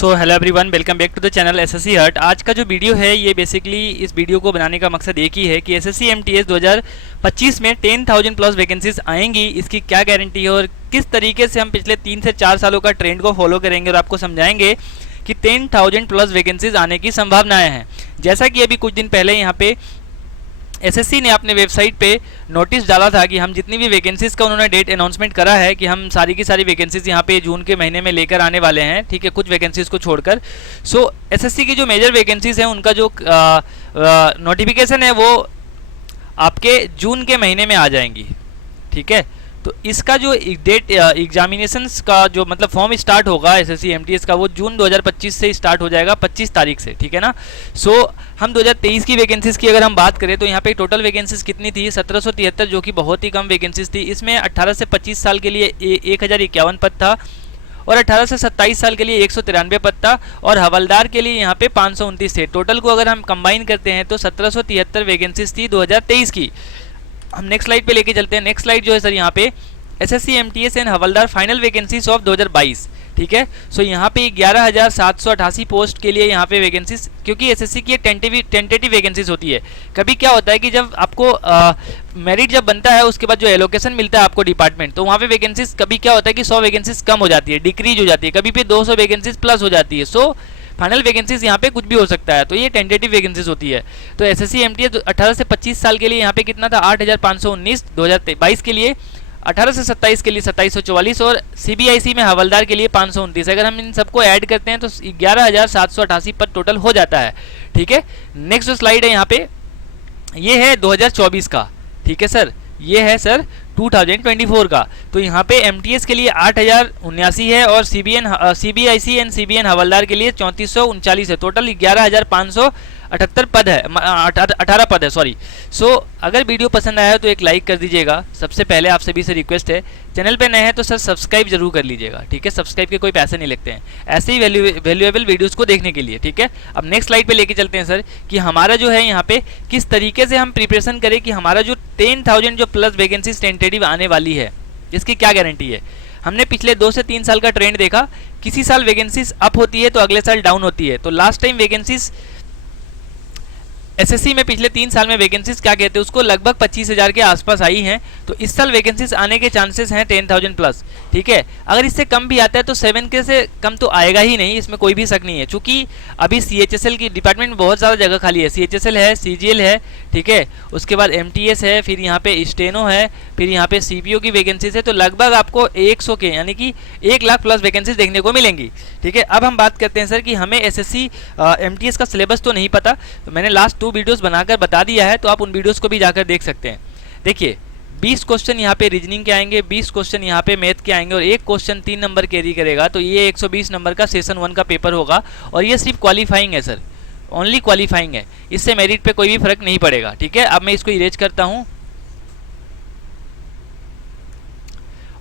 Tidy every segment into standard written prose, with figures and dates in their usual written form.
So hello everyone, welcome back to the channel SSC hut. आज का जो video है ये बेसिकली इस वीडियो को बनाने का मकसद एक ही है कि एसएससी एमटीएस 2025 में 10,000 प्लस वैकेंसीज आएंगी, इसकी क्या गारंटी है और किस तरीके से हम पिछले 3 से 4 सालों का ट्रेंड को फॉलो करेंगे और आपको समझाएंगे कि 10,000 प्लस वैकेंसीज आने की संभावनाएं हैं। जैसा कि अभी कुछ दिन पहले यहाँ पे एसएससी ने अपने वेबसाइट पे नोटिस डाला था कि हम जितनी भी वैकेंसीज़ का उन्होंने डेट अनाउंसमेंट करा है कि हम सारी की सारी वैकेंसीज़ यहाँ पे जून के महीने में लेकर आने वाले हैं, ठीक है, कुछ वैकेंसीज़ को छोड़कर। सो एसएससी की जो मेजर वैकेंसीज़ हैं उनका जो नोटिफिकेशन है वो आपके जून के महीने में आ जाएंगी, ठीक है। तो इसका जो डेट एग्जामिनेशंस का जो मतलब फॉर्म स्टार्ट होगा एसएससी एमटीएस का वो जून 2025 से स्टार्ट हो जाएगा, 25 तारीख से, ठीक है ना। सो हम 2023 की वैकेंसीज़ की अगर हम बात करें तो यहाँ पे टोटल वैकेंसीज़ कितनी थी, 1773, जो कि बहुत ही कम वैकेंसीज़ थी। इसमें 18 से 25 साल के लिए 1051 पद था और 18 से 27 साल के लिए 193 पद था और हवलदार के लिए यहाँ पे 529 थे। टोटल को अगर हम कंबाइन करते हैं तो 1773 वैकेंसीज थी 2023 की। हम नेक्स्ट स्लाइड पे लेके चलते हैं। नेक्स्ट स्लाइड जो है सर यहाँ पे SSC MTS and havildar final vacancies of 2022, ठीक है। सो यहाँ पे 11,788 पोस्ट के लिए यहाँ पे वैकेंसीज, क्योंकि एसएससी की टेंटेटिव वैकेंसीज होती है। कभी क्या होता है कि जब आपको मेरिट जब बनता है उसके बाद जो एलोकेशन मिलता है आपको डिपार्टमेंट, तो वहाँ पे वैकेंसीज कभी क्या होता है कि 100 वैकेंसीज कम हो जाती है, डिक्रीज हो जाती है, कभी पे 200 वैकेंसीज प्लस हो जाती है। सो फाइनल वैकेंसीज यहाँ पे कुछ भी हो सकता है, तो ये टेंटेटिव वैकेंसीज होती है। तो एसएससी एमटीएस 18 से 25 साल के लिए यहाँ पे कितना था, 8,519, 2022 के लिए 18 से 27 के लिए 2744 और सीबीआईसी में हवलदार के लिए 529। अगर हम इन सबको ऐड करते हैं तो 11,788 पद टोटल हो जाता है, ठीक है। नेक्स्ट जो स्लाइड है यहाँ पे ये है 2024 का, ठीक है सर, ये है सर 2024 का। तो यहाँ पे एमटीएस के लिए 8,079 है और सीबीआईसी एंड सीबीएन हवलदार के लिए 3439 है। टोटल 11,578 पद है, 18 पद है, सॉरी। सो अगर वीडियो पसंद आया तो एक लाइक कर दीजिएगा। सबसे पहले आप सभी से रिक्वेस्ट है, चैनल पे नए हैं तो सर सब्सक्राइब जरूर कर लीजिएगा, ठीक है। सब्सक्राइब के कोई पैसे नहीं लगते हैं, ऐसे ही वैल्यूएबल वीडियोस को देखने के लिए, ठीक है। अब नेक्स्ट स्लाइड पे लेके चलते हैं सर कि हमारा जो है यहाँ पे किस तरीके से हम प्रिपरेशन करें कि हमारा जो 10,000 जो प्लस वैकेंसीज टेंटेटिव आने वाली है इसकी क्या गारंटी है। हमने पिछले 2 से 3 साल का ट्रेंड देखा, किसी साल वैकेंसीज अप होती है तो अगले साल डाउन होती है। तो लास्ट टाइम वैकेंसीज एसएससी में पिछले 3 साल में वैकेंसीज क्या कहते हैं उसको लगभग 25,000 के आसपास आई हैं। तो इस साल वैकेंसीज आने के चांसेस हैं 10,000 प्लस, ठीक है। अगर इससे कम भी आता है तो 7 के से कम तो आएगा ही नहीं, इसमें कोई भी शक नहीं है। चूंकि अभी सीएचएसएल की डिपार्टमेंट में बहुत ज़्यादा जगह खाली है, सीएचएसएल है, सीजीएल है, ठीक है, उसके बाद एमटीएस है, फिर यहाँ पे स्टेनो है, फिर यहाँ पे सीपीओ की वैकेंसीज है। तो लगभग आपको 100 के यानी कि 1 लाख प्लस वैकेंसीज देखने को मिलेंगी, ठीक है। अब हम बात करते हैं सर कि हमें एसएससी एमटीएस का सिलेबस तो नहीं पता, तो मैंने लास्ट 2 वीडियोस बनाकर बता दिया है, तो आप उन वीडियोस को भी जाकर देख सकते हैं। देखिए 20 क्वेश्चन यहाँ पे रीजनिंग के आएंगे, 20 क्वेश्चन यहाँ पे मैथ के आएंगे और एक क्वेश्चन 3 नंबर कैरी करेगा। तो ये 120 नंबर का सेशन 1 का पेपर होगा और ये सिर्फ क्वालिफाइंग है सर, ओनली क्वालिफाइंग है, इससे मेरिट पे कोई भी फर्क नहीं पड़ेगा, ठीक है। अब मैं इसको इरेज करता हूँ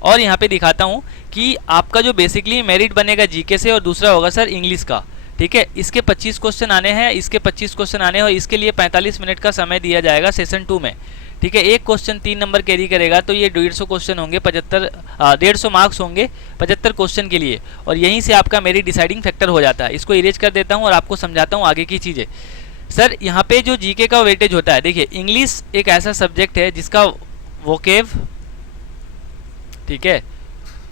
और यहाँ पे दिखाता हूँ कि आपका जो बेसिकली मेरिट बनेगा जीके से और दूसरा होगा सर इंग्लिश का, ठीक है। इसके 25 क्वेश्चन आने हैं, इसके 25 क्वेश्चन आने हैं और इसके लिए 45 मिनट का समय दिया जाएगा सेशन 2 में, ठीक है। एक क्वेश्चन 3 नंबर कैरी करेगा तो ये 150 क्वेश्चन होंगे, 150 मार्क्स होंगे 75 क्वेश्चन के लिए और यहीं से आपका मेरिट डिसाइडिंग फैक्टर हो जाता है। इसको इरेज कर देता हूँ और आपको समझाता हूँ आगे की चीज़ें। सर यहाँ पे जो जीके का वेटेज होता है, देखिए इंग्लिश एक ऐसा सब्जेक्ट है जिसका वोकेब, ठीक है,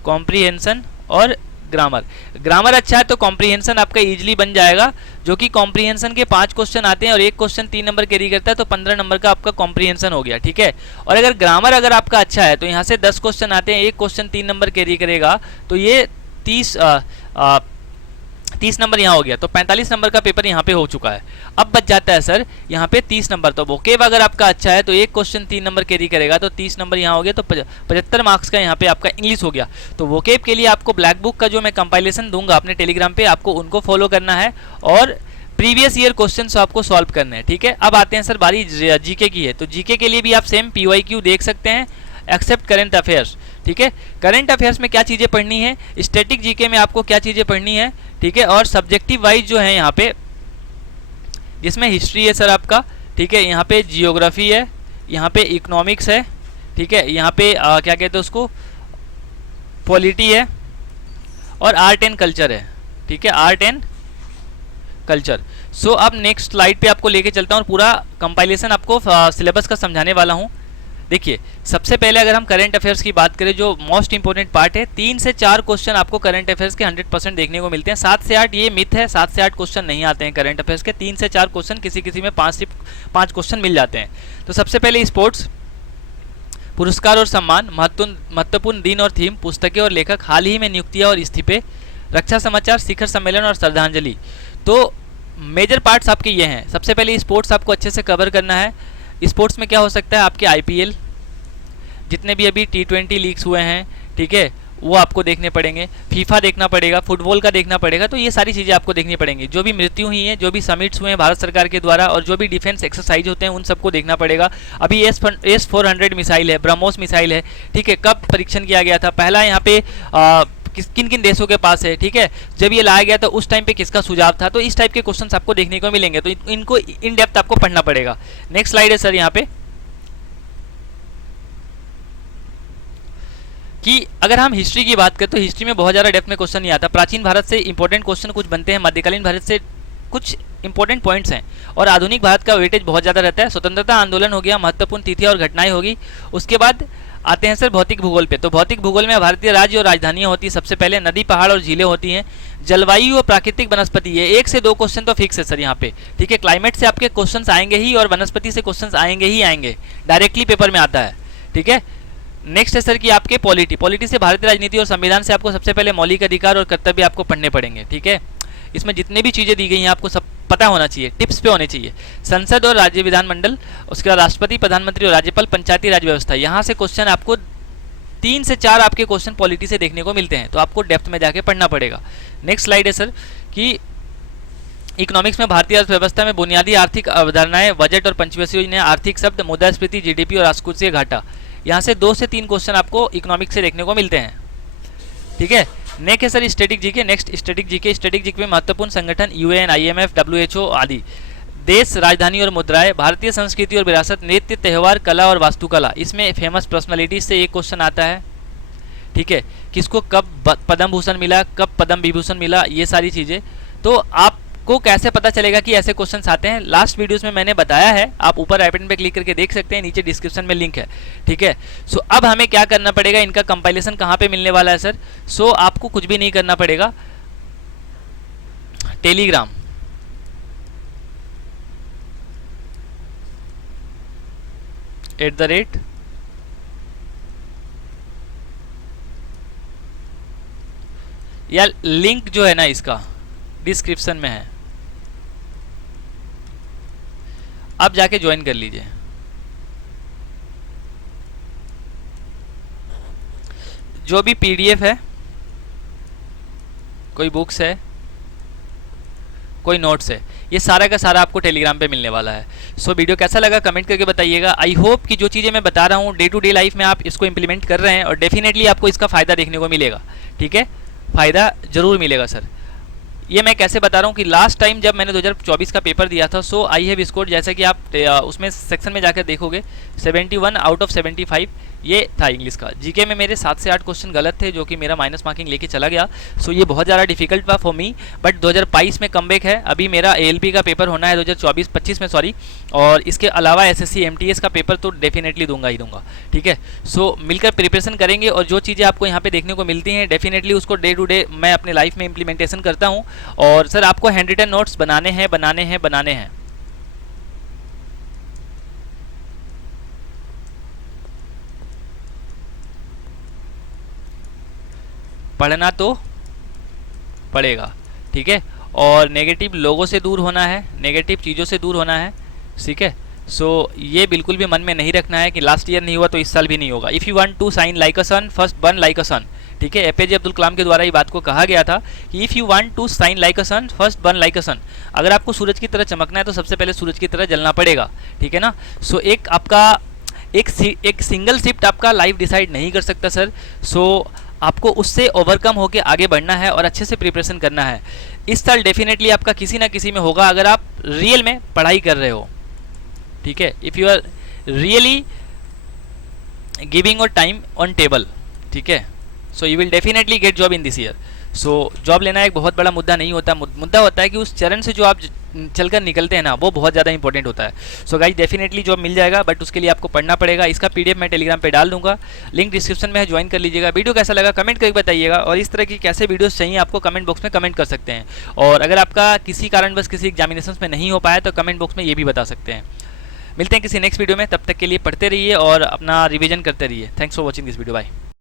कॉम्प्रीहेंशन और ग्रामर अच्छा है तो कॉम्प्रीहेंशन आपका इजीली बन जाएगा, जो कि कॉम्प्रीहेंशन के 5 क्वेश्चन आते हैं और एक क्वेश्चन 3 नंबर कैरी करता है तो 15 नंबर का आपका कॉम्प्रीहेंशन हो गया, ठीक है। और अगर ग्रामर अगर आपका अच्छा है तो यहाँ से 10 क्वेश्चन आते हैं, एक क्वेश्चन 3 नंबर कैरी करेगा तो ये 30 नंबर यहाँ हो गया, तो 45 नंबर का पेपर यहाँ पे हो चुका है। अब बच जाता है सर यहाँ पे 30 नंबर। तो वोकेब अगर आपका अच्छा है तो एक क्वेश्चन 3 नंबर कैरी करेगा तो 30 नंबर यहाँ हो गया, तो 75 मार्क्स का यहाँ पे आपका इंग्लिश हो गया। तो वोकेब के लिए आपको ब्लैक बुक का जो मैं कंपाइलेशन दूंगा अपने टेलीग्राम पे, आपको उनको फॉलो करना है और प्रीवियस ईयर क्वेश्चन आपको सॉल्व करने हैं, ठीक है। अब आते हैं सर बारी जीके की है, तो जीके के लिए भी आप सेम PYQ देख सकते हैं एक्सेप्ट करेंट अफेयर्स, ठीक है। करंट अफेयर्स में क्या चीज़ें पढ़नी है, स्टैटिक जीके में आपको क्या चीज़ें पढ़नी है, ठीक है। और सब्जेक्टिव वाइज जो है यहाँ पे जिसमें हिस्ट्री है सर आपका, ठीक है, यहाँ पे जियोग्राफी है, यहाँ पे इकोनॉमिक्स है, ठीक है, यहाँ पे क्या कहते हैं उसको पॉलिटी है और आर्ट एंड कल्चर है, ठीक है, आर्ट एंड कल्चर। सो अब नेक्स्ट स्लाइड पे आपको लेके चलता हूँ और पूरा कंपाइलेशन आपको सिलेबस का समझाने वाला हूँ। देखिए, सबसे पहले अगर हम करंट अफेयर्स की बात करें, जो मोस्ट इंपॉर्टेंट पार्ट है, 3 से 4 क्वेश्चन आपको करंट अफेयर्स के 100% देखने को मिलते हैं। 7 से 8 ये मिथ है, 7 से 8 क्वेश्चन नहीं आते हैं करंट अफेयर्स के। 3 से 4 क्वेश्चन, किसी किसी में 5 क्वेश्चन मिल जाते हैं। तो सबसे पहले स्पोर्ट्स, पुरस्कार और सम्मान, महत्वपूर्ण दिन और थीम, पुस्तकें और लेखक, हाल ही में नियुक्तियां और इस्तीफे, रक्षा समाचार, शिखर सम्मेलन और श्रद्धांजलि। तो मेजर पार्ट्स आपके ये हैं। सबसे पहले स्पोर्ट्स आपको अच्छे से कवर करना है। स्पोर्ट्स में क्या हो सकता है, आपके आईपीएल, जितने भी अभी T20 लीग्स हुए हैं, ठीक है, वो आपको देखने पड़ेंगे। फीफा देखना पड़ेगा, फुटबॉल का देखना पड़ेगा। तो ये सारी चीज़ें आपको देखनी पड़ेंगी। जो भी मृत्यु हुई हैं, जो भी समिट्स हुए हैं भारत सरकार के द्वारा, और जो भी डिफेंस एक्सरसाइज होते हैं, उन सबको देखना पड़ेगा। अभी S-400 मिसाइल है, ब्रह्मोस मिसाइल है, ठीक है, कब परीक्षण किया गया था, पहला यहाँ पे किन किन देशों के पास है, ठीक है, जब ये लाया गया था उस टाइम पे किसका सुझाव था। तो इस टाइप के क्वेश्चंस आपको देखने को मिलेंगे। तो इनको इन डेप्थ आपको पढ़ना पड़ेगा। नेक्स्ट स्लाइड है सर, यहाँ पे कि अगर हम हिस्ट्री की बात करें तो हिस्ट्री में बहुत ज़्यादा डेप्थ में क्वेश्चन नहीं आता। प्राचीन भारत से इंपॉर्टेंट क्वेश्चन कुछ बनते हैं, मध्यकालीन भारत से कुछ इंपॉर्टेंट पॉइंट्स हैं, और आधुनिक भारत का वेटेज बहुत ज़्यादा रहता है। स्वतंत्रता आंदोलन हो गया, महत्वपूर्ण तिथियां और घटनाएं होगी। उसके बाद आते हैं सर भौतिक भूगोल पे। तो भौतिक भूगोल में भारतीय राज्य और राजधानियां होती है। सबसे पहले नदी, पहाड़ और झीलें होती हैं। जलवायु और प्राकृतिक वनस्पति, ये 1 से 2 क्वेश्चन तो फिक्स है सर यहाँ पे, ठीक है। क्लाइमेट से आपके क्वेश्चन आएंगे ही, और वनस्पति से क्वेश्चन आएंगे ही आएंगे, डायरेक्टली पेपर में आता है, ठीक है। नेक्स्ट है सर कि आपके पॉलिटी से भारतीय राजनीति और संविधान से आपको सबसे पहले मौलिक अधिकार और कर्तव्य आपको पढ़ने पड़ेंगे, ठीक है। इसमें जितने भी चीज़ें दी गई हैं आपको सब पता होना चाहिए, टिप्स पे होने चाहिए। संसद और राज्य विधानमंडल, उसके बाद राष्ट्रपति, प्रधानमंत्री और राज्यपाल, पंचायती राज व्यवस्था, यहाँ से क्वेश्चन आपको 3 से 4 आपके क्वेश्चन पॉलिटी से देखने को मिलते हैं। तो आपको डेप्थ में जाके पढ़ना पड़ेगा। नेक्स्ट स्लाइड है सर कि इकोनॉमिक्स में भारतीय अर्थव्यवस्था में बुनियादी आर्थिक अवधारणाएं, बजट और पंचवर्षीय योजना, आर्थिक शब्द, मुद्रास्फीति, जीडीपी और आस्कुसीय घाटा। यहाँ से 2 से 3 क्वेश्चन आपको इकोनॉमिक्स से देखने को मिलते हैं, ठीक है। नेक्स्ट है sir static GK. Next static GK में महत्वपूर्ण संगठन, यूएन, IMF, WHO आदि, देश, राजधानी और मुद्राएं, भारतीय संस्कृति और विरासत, नृत्य, त्यौहार, कला और वास्तुकला। इसमें फेमस पर्सनालिटीज से एक क्वेश्चन आता है, ठीक है, किसको कब पद्म भूषण मिला, कब पद्म विभूषण मिला, ये सारी चीज़ें। तो आपको कैसे पता चलेगा कि ऐसे क्वेश्चंस आते हैं, लास्ट वीडियोस में मैंने बताया है, आप ऊपर आई बटन पे क्लिक करके देख सकते हैं, नीचे डिस्क्रिप्शन में लिंक है, ठीक है। सो अब हमें क्या करना पड़ेगा, इनका कंपाइलेशन कहाँ पे मिलने वाला है सर। सो आपको कुछ भी नहीं करना पड़ेगा, टेलीग्राम, @ या लिंक जो है ना इसका डिस्क्रिप्शन में है, आप जाके ज्वाइन कर लीजिए। जो भी PDF है, कोई बुक्स है, कोई नोट्स है, ये सारा का सारा आपको टेलीग्राम पे मिलने वाला है। सो वीडियो कैसा लगा कमेंट करके बताइएगा। आई होप कि जो चीज़ें मैं बता रहा हूँ डे टू डे लाइफ में आप इसको इंप्लीमेंट कर रहे हैं, और डेफिनेटली आपको इसका फ़ायदा देखने को मिलेगा, ठीक है, फ़ायदा ज़रूर मिलेगा सर। ये मैं कैसे बता रहा हूँ कि लास्ट टाइम जब मैंने 2024 का पेपर दिया था, सो आई हैव स्कोर्ड, जैसे कि आप उसमें सेक्शन में जाकर देखोगे 71 आउट ऑफ 75 ये था इंग्लिश का। जीके में मेरे 7 से 8 क्वेश्चन गलत थे, जो कि मेरा माइनस मार्किंग लेके चला गया। सो ये बहुत ज़्यादा डिफिकल्ट था फॉर मी, बट 2022 में कमबैक है। अभी मेरा ALP का पेपर होना है 2024-25 में, सॉरी, और इसके अलावा SSC MTS का पेपर तो डेफिनेटली दूंगा ही दूंगा, ठीक है। सो मिलकर प्रिपरेशन करेंगे, और जो चीज़ें आपको यहाँ पे देखने को मिलती हैं डेफिनेटली उसको डे टू डे मैं अपने लाइफ में इम्प्लीमेंटेशन करता हूँ। और सर आपको हैंड रिटन नोट्स बनाने हैं। पढ़ना तो पड़ेगा, ठीक है, और नेगेटिव लोगों से दूर होना है, नेगेटिव चीज़ों से दूर होना है, ठीक है। सो ये बिल्कुल भी मन में नहीं रखना है कि लास्ट ईयर नहीं हुआ तो इस साल भी नहीं होगा। If you want to shine like a sun, first burn like a sun, ठीक है। APJ अब्दुल कलाम के द्वारा ये बात को कहा गया था कि if you want to shine like a sun, first burn like a sun. अगर आपको सूरज की तरह चमकना है तो सबसे पहले सूरज की तरह जलना पड़ेगा, ठीक है ना। सो एक आपका एक सिंगल शिफ्ट आपका लाइफ डिसाइड नहीं कर सकता सर। सो आपको उससे ओवरकम होकर आगे बढ़ना है और अच्छे से प्रिपरेशन करना है। इस साल डेफिनेटली आपका किसी ना किसी में होगा, अगर आप रियल में पढ़ाई कर रहे हो, ठीक है। If you are really giving your time on table, ठीक है, so you will definitely get job in this year. So job लेना एक बहुत बड़ा मुद्दा नहीं होता, मुद्दा होता है कि उस चरण से जो आप चलकर निकलते हैं ना, वो बहुत ज़्यादा इंपॉर्टेंट होता है। सो गाइस डेफिनेटली जॉब मिल जाएगा, बट उसके लिए आपको पढ़ना पड़ेगा। इसका पीडीएफ मैं टेलीग्राम पे डाल दूंगा, लिंक डिस्क्रिप्शन में है, ज्वाइन कर लीजिएगा। वीडियो कैसा लगा कमेंट करके बताइएगा, और इस तरह की कैसे वीडियोस चाहिए आपको कमेंट बॉक्स में कमेंट कर सकते हैं। और अगर आपका किसी कारणवश किसी एग्जामिनेशन में नहीं हो पाया तो कमेंट बॉक्स में ये भी बता सकते हैं। मिलते हैं किसी नेक्स्ट वीडियो में, तब तक के लिए पढ़ते रहिए और अपना रिवीजन करते रहिए। Thanks for watching this video, bye.